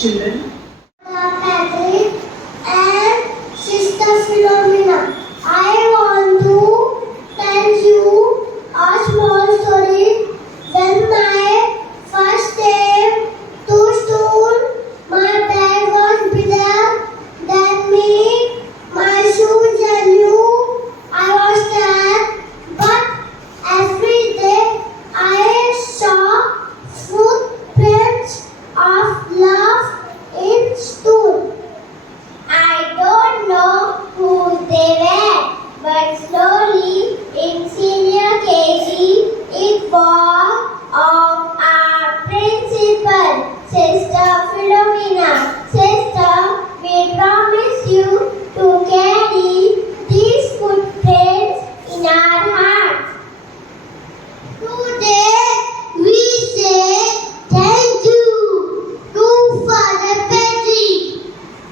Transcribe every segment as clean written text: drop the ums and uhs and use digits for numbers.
Children. Patrick and Sister Philomena. I want to tell you a small story. When my first day to school, my bag was bigger than me. My shoes and you, I was scared. But every day I saw footprints of love in school. I don't know who they were, but slowly in senior KG, it was of our principal, Sister Philomena. Sister, we promise you to carry these footprints in our hearts. Today, we say thank you to Father Patrick.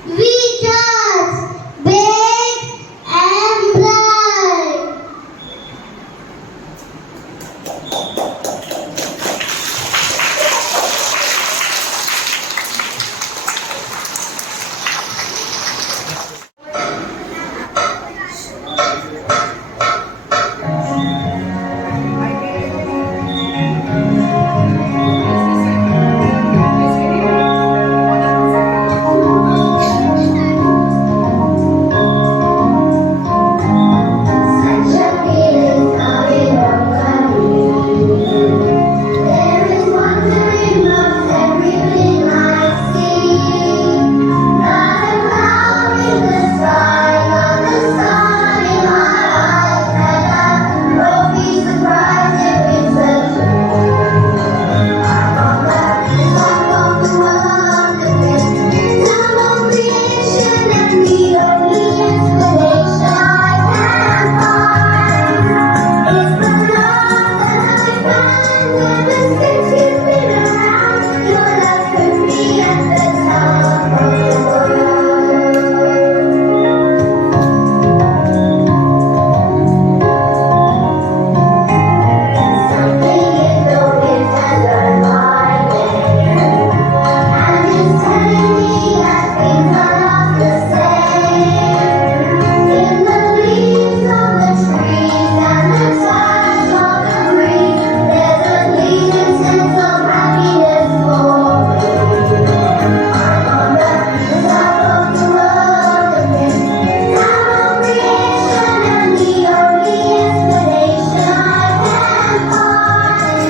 We just big and bright. Such a feeling coming over me. There is wonder in love everything I see. Not a cloud in the sky, not the sun in my eyes, and I won't be surprised if it's a dream. I'm back, I'm the world again. Sound of creation and the only explanation I can find is the love that I found ever since you've been around. Your love could be at the top of the world. Something you know is underlying, and it's telling me that things are not the same. In the leaves of the trees and the touch of the breeze, there's a fleeting sense of happiness for me. I'm on the top of the world again. Sound of creation and the only explanation I can find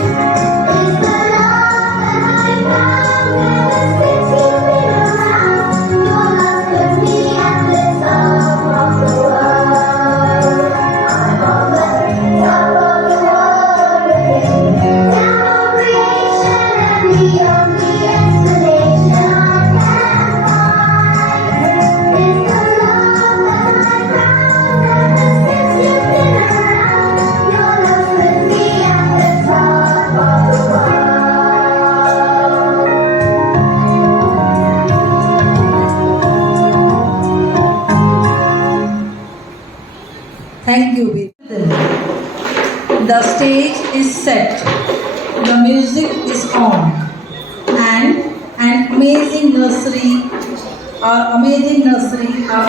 is the love that I found ever since you've been around. Your love could be at the top of the world. I'm on the top of the world again. Sound of creation and the only explanation I can find is the love that I found ever since you've been around. Your love could be at the top of the world. Thank you. The stage is set. The music is on. And an amazing nursery are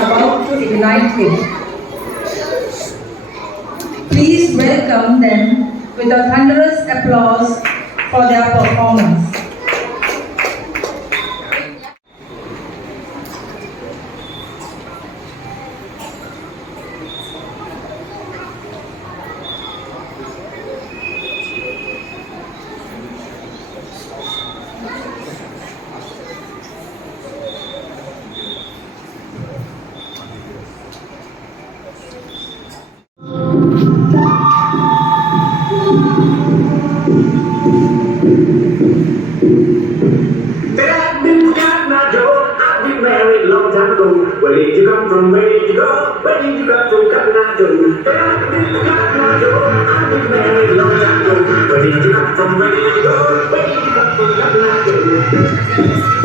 about to ignite it. Please welcome them with a thunderous applause for their performance. I've been got my door. I've been married long time ago. Where did you come from? Where did you go? Where did you come from? Cotton Eye Joe. I've been got my door. I've been married long time ago. Where did you come from? Where did you go? Where did you come from? Cotton Eye Joe.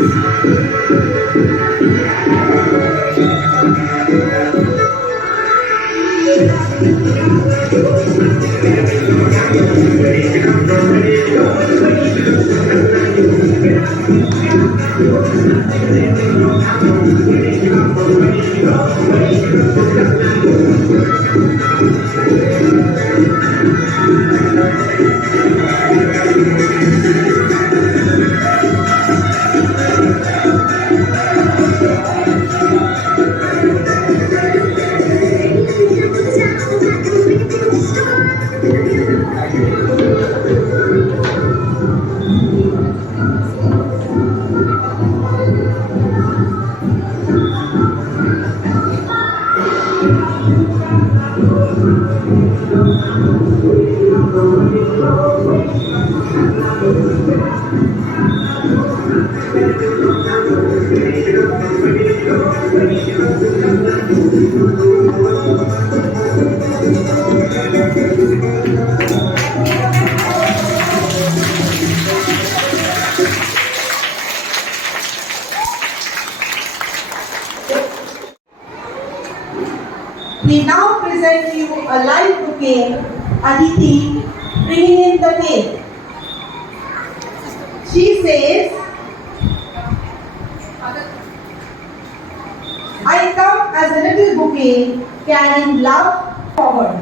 We now present you a live bouquet, Aditi bringing in the cake. She says, I come as a little bouquet carrying love forward.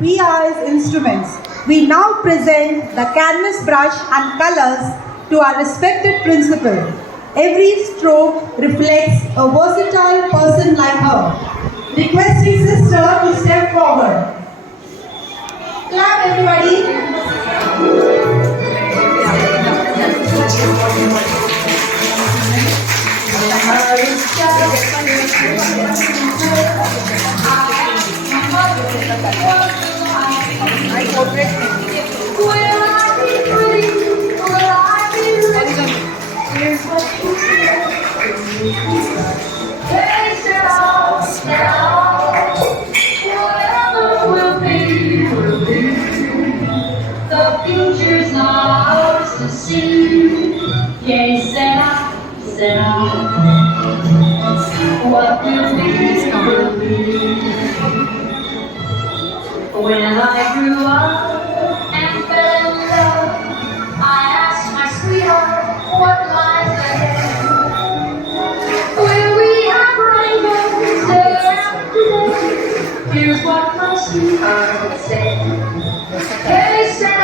We are his instruments. We now present the canvas brush and colors to our respected principal. Every stroke reflects a versatile person like her. Requesting sister to step forward. Clap everybody. The future's ours to see. Que será, será. What will be? I grew up and fell in love, I asked my sweetheart what lies ahead. Will we have rainbows day after day? Here's what my sweetheart said. Hey, say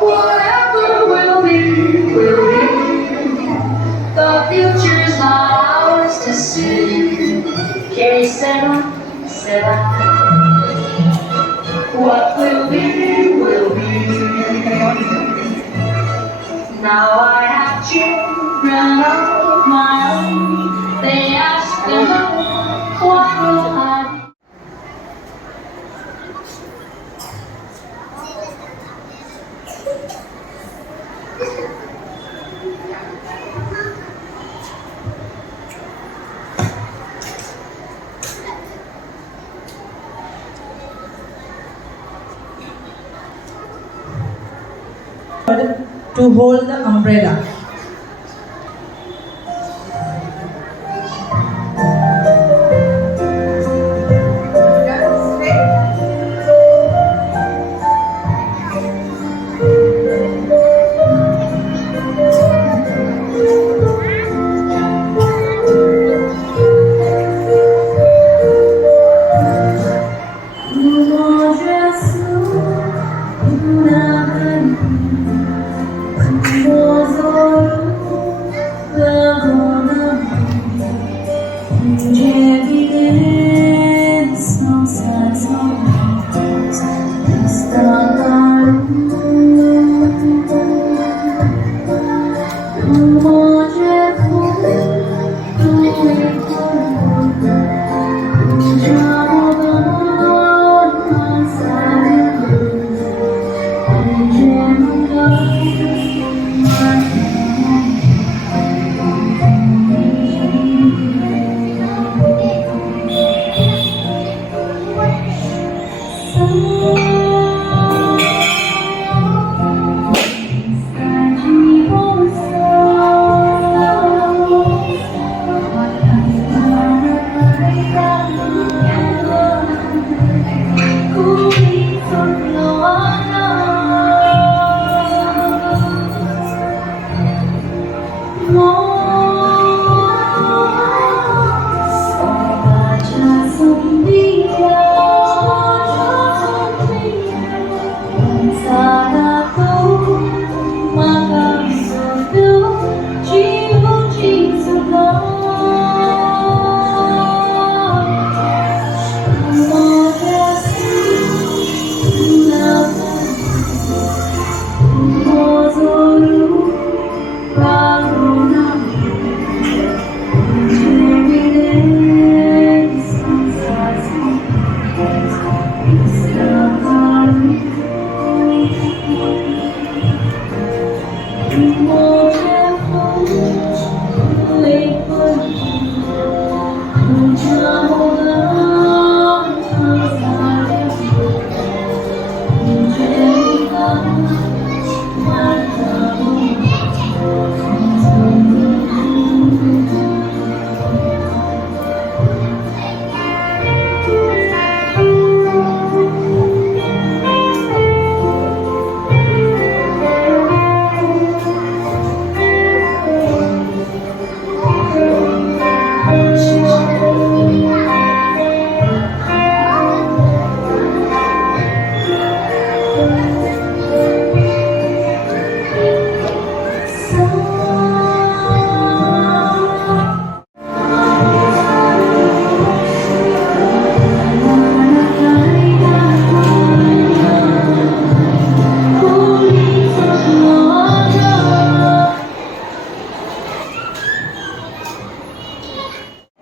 whatever will be, will be. The future's not ours to see. Que sera, what will be, will be. Now I have children of my own. They ask their mother, what will I be? To hold the umbrella.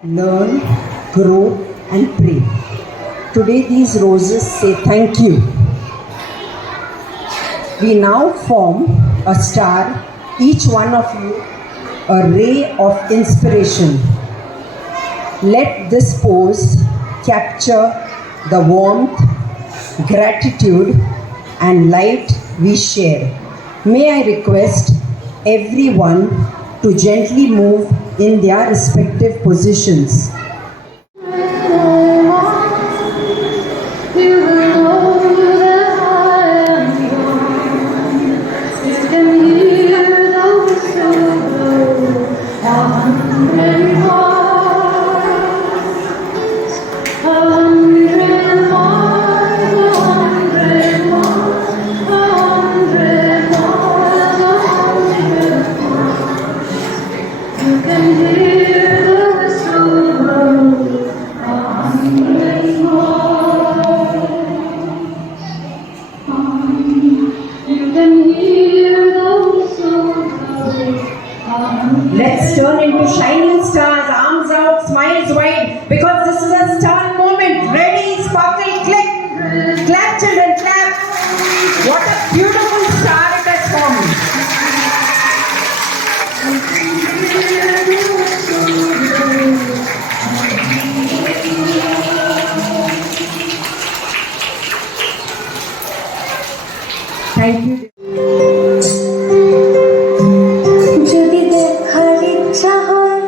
Learn, grow and pray. Today these roses say thank you. We now form a star, each one of you a ray of inspiration. Let this pose capture the warmth, gratitude and light we share. May I request everyone to gently move in their respective positions. smiles wide because this is a star moment. Ready, sparkle, click. Clap, children, clap. What a beautiful star it has formed. Thank you. যদি দেখার ইচ্ছা হয়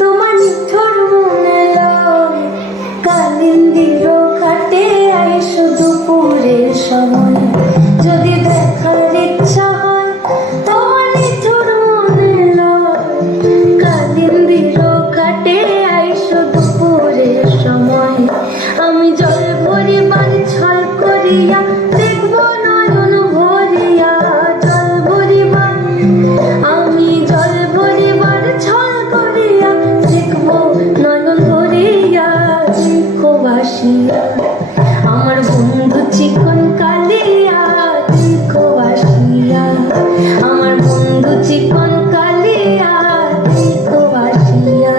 তোমার নিঠুর মনে লয় কালিন্দির ঘাটে আইসো দুপুরের সময় যদি দেখার ইচ্ছা হয় তোমার নিঠুর মনে লয় কালিন্দির ঘাটে আইসো দুপুরের সময় আমি জল ভরিবার ছল করিয়া দেখব নয়ন ভরিয়া জল ভরিবার আমি জল ভরিবার ছল করিয়া দেখব নয়ন ভরিয়া দেখো বাসিয়া আমার বন্ধু চিকন কালিয়া দেখো বাসিয়া আমার বন্ধু চিকন কালিয়া দেখো বাসিয়া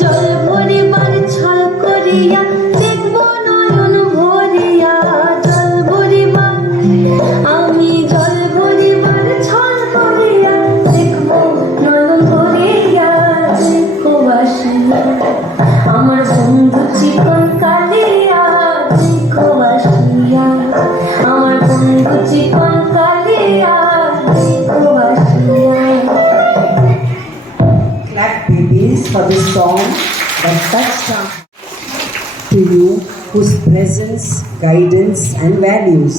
জল ভরিবার ছল করিয়া দেখব নয়ন ভরিয়া জল ভরিবার আমি জল ভরিবার ছল করিয়া দেখব নয়ন ভরিয়া দেখো বাসিয়া আমার বন্ধু চিকন কালিয়া দেখো বাসিয়া আমার বন্ধু চিকন কালিয়া দেখো Basia Clap babies for this song that touched our to you, whose presence, guidance, and values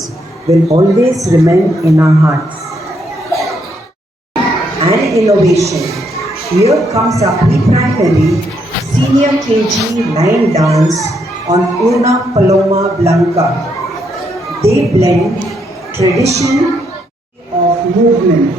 will always remain in our hearts. And innovation. Here comes our pre-primary senior KG line dance on Una Paloma Blanca. They blend tradition of movement.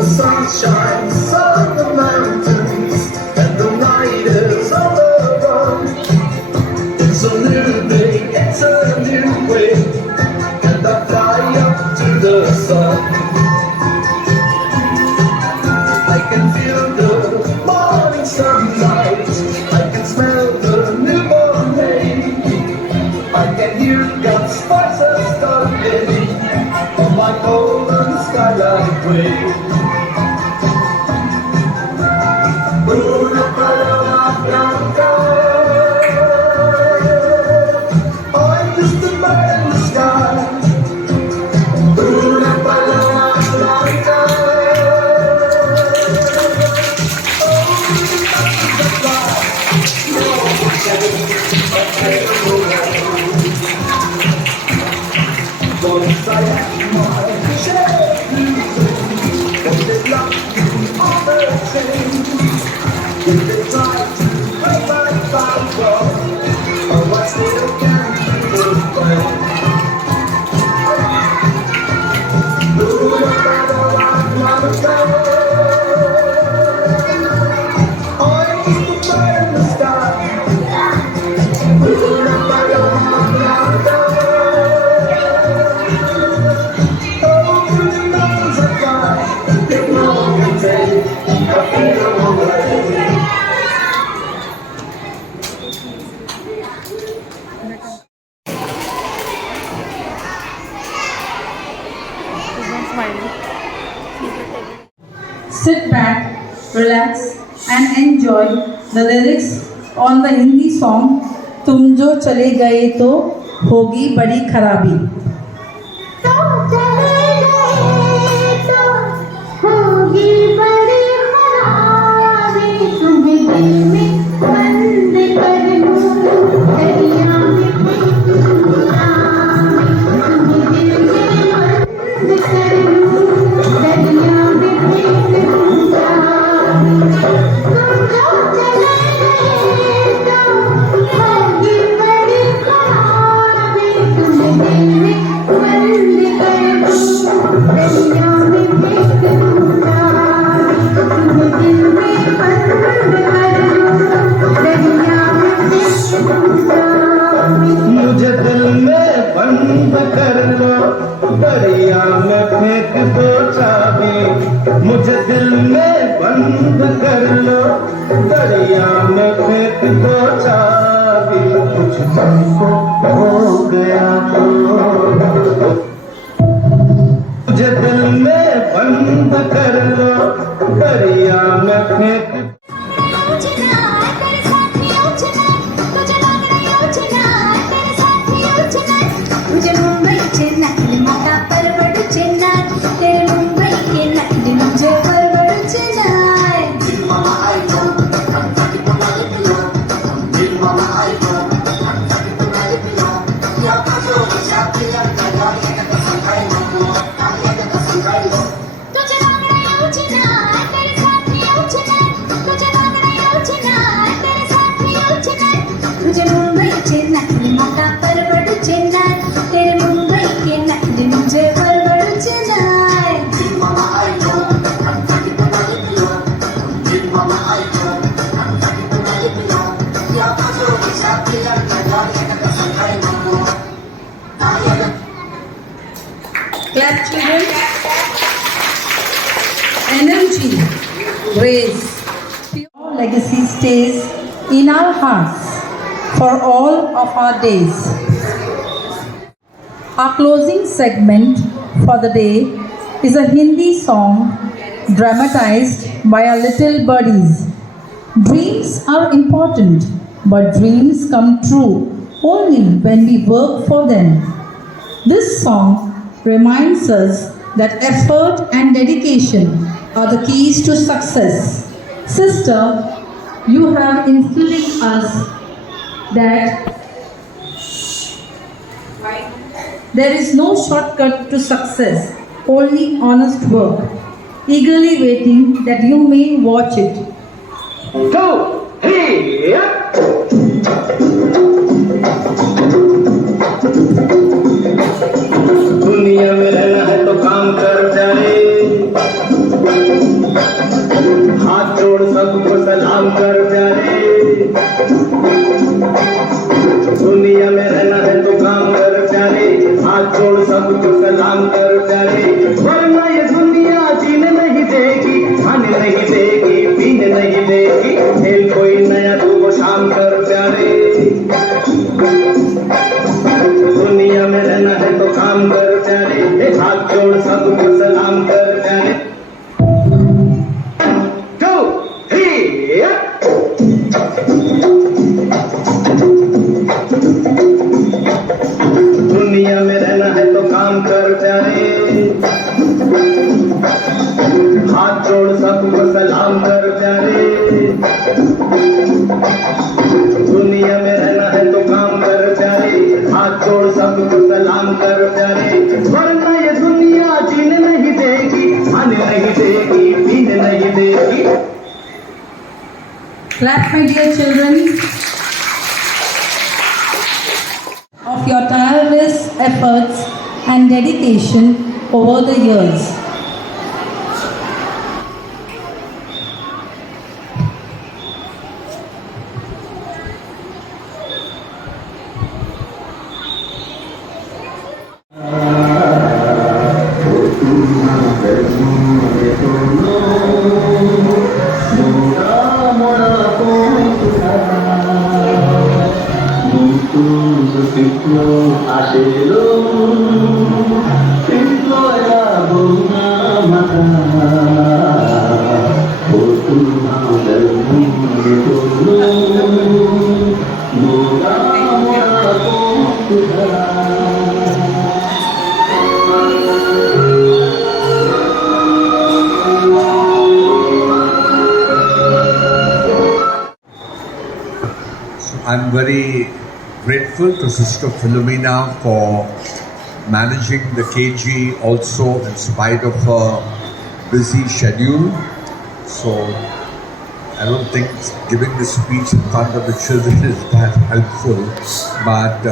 The sun shines on the mountains and the night is overrun. It's a new day, it's a new way, and I fly up to the sun. I can feel the morning sunlight, I can smell the newborn day, I can hear God's voices thumping on my golden skylight way. Una paloma blanca, I'm just a bird in the sky. Una paloma blanca, once I have my share music, and they lock on the chain. If they try to break my power, oh, I still can't keep it quiet. Una paloma blanca, I'm just a bird in the sky. Una paloma blanca, oh, through the mountains I fly, if no one can take a freedom away. Sit back, relax, and enjoy the lyrics on the Hindi song तुम जो चले गए तो होगी बड़ी खराबी. तो चले गए तो होगी बड़ी खराबी तुम्हें दिल में बंद कर लूं दरिया में फेंक दूंगा तुम्हें दिल में बंद कर लूं दरिया में फेंक दूंगा तुम जो चले गए तो होगी बड़ी खराबी तुम्हें दिल में बंद कर दूं दरिया में फेंक दूंगा तुम्हें दिल में बंद कर दूं दरिया में फेंक दूंगा मुझे दिल में बंद कर लो दरिया में फेंक दो चाबी मुझे दिल में बंद कर लो दरिया में फेंक दो चाबी कुछ तुमको हो गया तो मुझे दिल में बंद कर लो दरिया में फेंक मुझे मुंबई चेन्नई माता परवड़ चेन्नई तेरे मुंबई के नकली मुझे परवड़ चेन्नई तुझे मांग रही हूँ चेन्नई तेरे साथ ही हूँ चेन्नई तुझे मांग रही हूँ चेन्नई तेरे साथ ही हूँ चेन्नई मुझे मुंबई चेन्नई माता परवड़ चेन्नई तेरे मुंबई के नकली मुझे परवड़ Chennai Clap, children. Energy, grace. Pure legacy stays in our hearts for all of our days. Our closing segment for the day is a Hindi song dramatized by our little birdies. Dreams are important, but dreams come true only when we work for them. This song reminds us that effort and dedication are the keys to success. Sister, you have instilled in us that there is no shortcut to success, only honest work. Eagerly waiting that you may watch it. 2, 3, up! दुनिया में रहना है तो काम कर जाए हाथ जोड़ सबको सलाम कर जाए दुनिया में रहना है तो काम कर जाए हाथ जोड़ सबको सलाम कर जाए वरना ये दुनिया जीने नहीं देगी खाने नहीं देगी पीने नहीं देगी खेल कोई नया तो शाम कर प्यारे दुनिया में रहना है तो काम कर प्यारे हाथ जोड़ सबको सलाम कर प्यारे 2, 3, up! दुनिया में रहना है तो काम कर प्यारे हाथ जोड़ सबको सलाम कर प्यारे दुनिया में रहना है तो काम कर प्यारे हाथ जोड़ सबको सलाम कर प्यारे वरना ये दुनिया जीने नहीं देगी खाने नहीं देगी पीने नहीं देगी Clap, my dear children, of your tireless efforts and dedication over the years. Thank you. I'm very grateful to Sister Philomena for managing the KG also in spite of her busy schedule. So I don't think giving the speech in front of the children is that helpful. But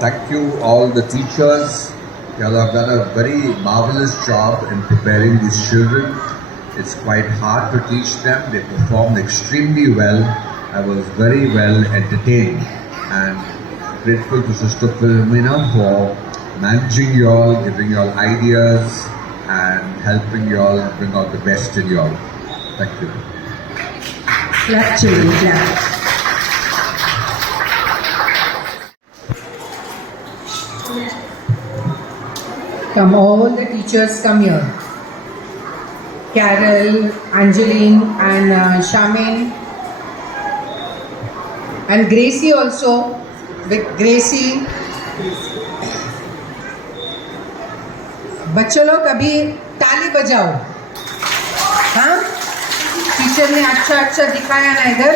thank you all the teachers. You all have done a very marvelous job in preparing these children. It's quite hard to teach them. They performed extremely well. I was very well entertained and grateful to Sister Philomena for managing you all, giving you all ideas and helping you all bring out the best in you all. Thank you. Clap, children, clap. Come, all the teachers come here. Carol, Angeline and Charmaine. And Gracie also. With Gracie. बच्चों लोग अभी ताली बजाओ. हाँ? Teacher ने अच्छा दिखाया ना इधर.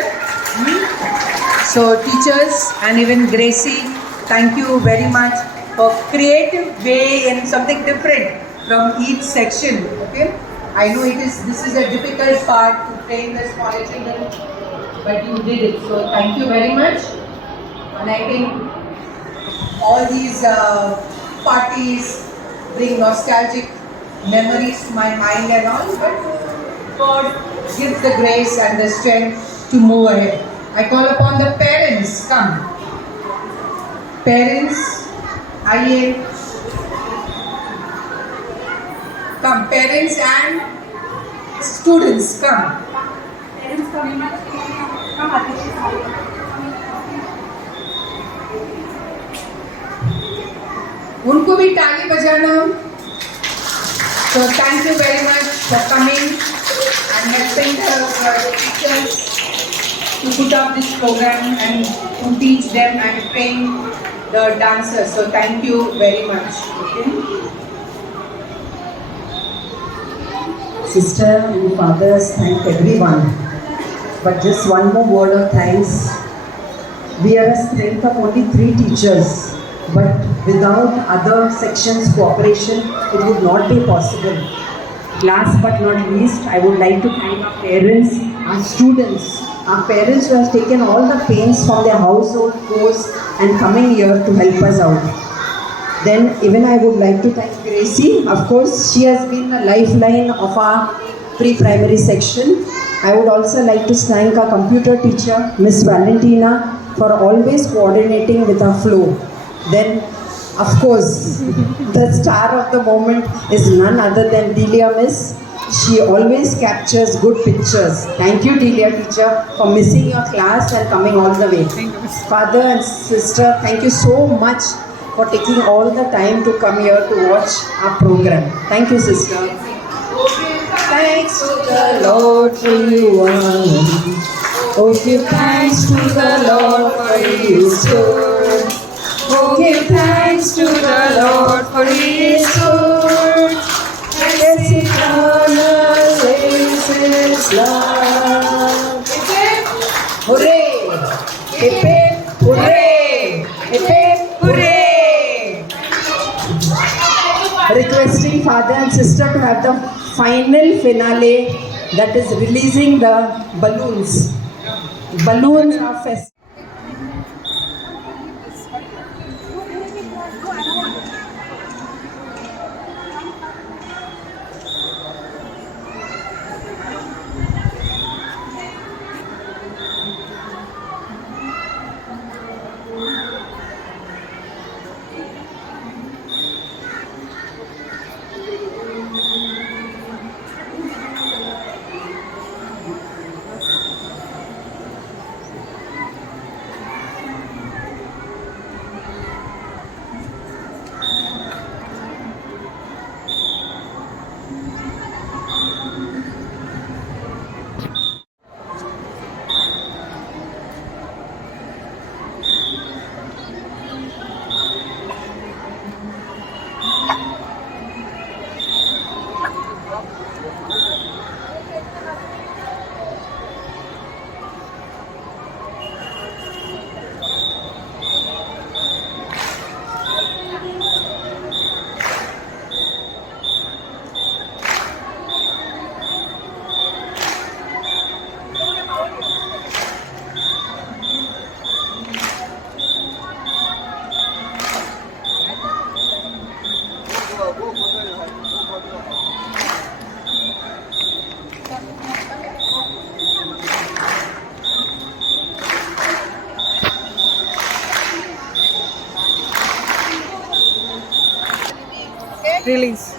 So teachers and even Gracie, thank you very much for creative way and something different from each section. Okay, I know this is a difficult part to train the smaller children, but you did it. So thank you very much. And I think all these parties bring nostalgic memories to my mind and all, but God gives the grace and the strength to move ahead. I call upon the parents, come. Parents, आइए. Come, parents and students, come. उनको भी ताली बजाना. So thank you very much for coming and helping the teachers to put up this program and to teach them and train the dancers. So thank you very much. Okay? Sister and fathers, thank everyone. But just one more word of thanks. We are a strength of only 3 teachers. But without other sections' cooperation, it would not be possible. Last but not least, I would like to thank our parents, our students, our parents who have taken all the pains from their household chores and coming here to help us out. Then even I would like to thank Gracie. Of course, she has been a lifeline of our pre-primary section. I would also like to thank our computer teacher, Miss Valentina, for always coordinating with our flow. Then, of course, the star of the moment is none other than Delia Miss. She always captures good pictures. Thank you, Delia teacher, for missing your class and coming all the way. Father and sister, thank you so much for taking all the time to come here to watch our program. Thank you, sister. Thanks to the Lord for you all. Oh, give thanks to the Lord for He is good. Oh, give thanks to the Lord for He is good. Yes, eternal is His love. Hooray! Hip hip, hooray! Hip hip, hooray! Requesting father and sister to have the final finale, that is releasing the balloons. Balloons are festive. release.